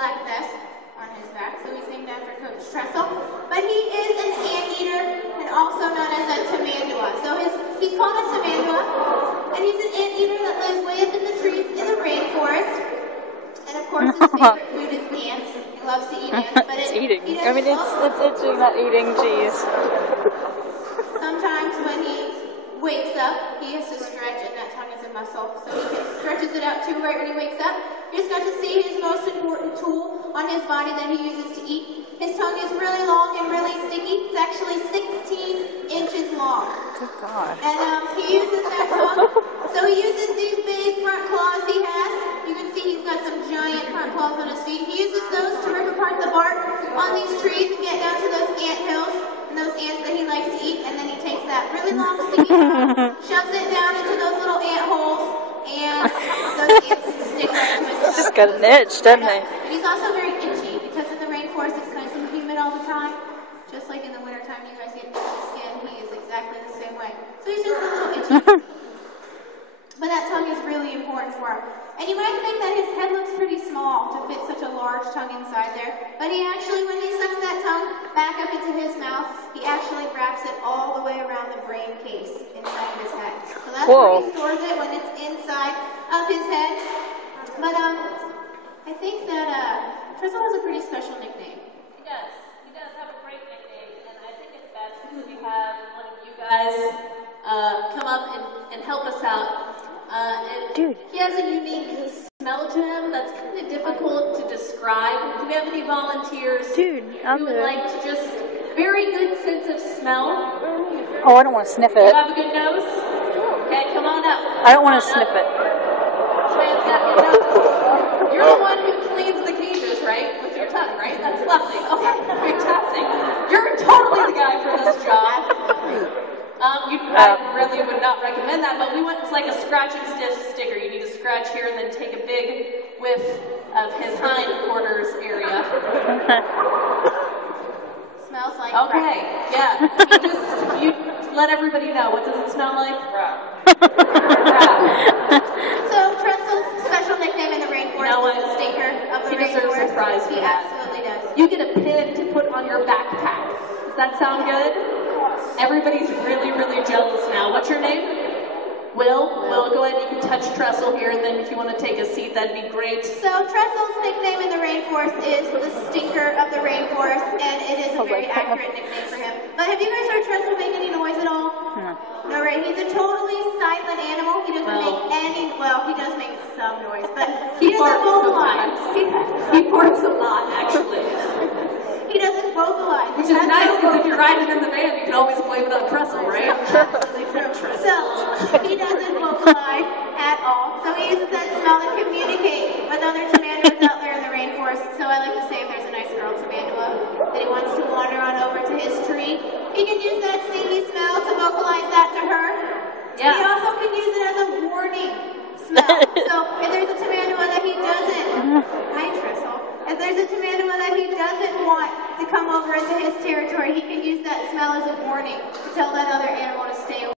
black vest on his back, so he's named after Coach Tressel. But he is an anteater and also known as a tamandua. So he's called a tamandua, and he's an anteater that lives way up in the trees in the rainforest. And of course, his favorite food is ants. He loves to eat ants, but it's eating. I mean, it's itching, not eating. Jeez. Sometimes when he wakes up, he has to stretch, and that tongue is a muscle, so he stretches it out too right when he wakes up. You just got to see his most important tool on his body that he uses to eat. His tongue is really long and really sticky. It's actually 16 inches long. Good God. And he uses that tongue. So he uses these big front claws he has. You can see he's got some giant front claws on his feet. He uses those to rip apart the bark on these trees and get down to those ant hills and those ants that he likes to eat. And then he takes that really long sticky tongue, shoves it down into those little ant holes, and those ants stick right to his tongue. Just got an itch, doesn't he? And he's also very itchy because in the rainforest it's nice and humid all the time. Just like in the wintertime you guys get itchy skin, he is exactly the same way. So he's just a little itchy. But that tongue is really important for him. And you might think that his head looks pretty small to fit such a large tongue inside there. But he actually, when he sucks that tongue back up into his mouth, he actually wraps it all the way around the brain case inside of his head. So that's where he stores it when it's inside of his head. But I think that Tressel has a pretty special nickname. He does. He does have a great nickname, and I think it's best if we have one of you guys come up and help us out. Dude. He has a unique smell to him that's kind of difficult to describe. Do we have any volunteers who would like to just very good sense of smell? Oh, I don't want to sniff You it. have a good nose? Okay, come on up. I don't want to sniff it. You're the one who cleans the cages, right? With your tongue, right? That's lovely. Okay, fantastic. You're totally the guy for this job. I really would not recommend that, but we went, it's like a scratch and stiff sticker. You need to scratch here and then take a big whiff of his hindquarters area. Smells like okay, crap. Yeah. You let everybody know. What does it smell like? So Tressel's special nickname in the rainforest is the stinker of the rainforest. He deserves a prize for He that. absolutely does. You get a pin to put on your backpack. Does that sound good? Everybody's really, really jealous now. What's your name? Will? Will, go ahead. You can touch Tressel here, and then if you want to take a seat, that'd be great. So Tressel's nickname in the rainforest is the stinker of the rainforest, and it is a very accurate nickname for him. But have you guys heard Tressel make any noise at all? No. No, right? He's a totally silent animal. He doesn't make any, well, he does make some noise, but he doesn't vocalize. He barks a lot, actually. He doesn't vocalize. Which is nice, because if you're riding in the van, you can always blame it on Tressel, right? So, he doesn't vocalize at all. So he uses that smell to communicate with other tamanduas out there in the rainforest. So I like to say if there's a nice girl tamandua that he wants to wander on over to his tree, he can use that stinky smell to vocalize that to her. Yeah. He also can use it as a warning smell. So if there's a tamandua that he doesn't, hi Tressel, if there's a tamandua that he doesn't want to come over into his territory, he can use that smell as a warning to tell that other animal to stay away.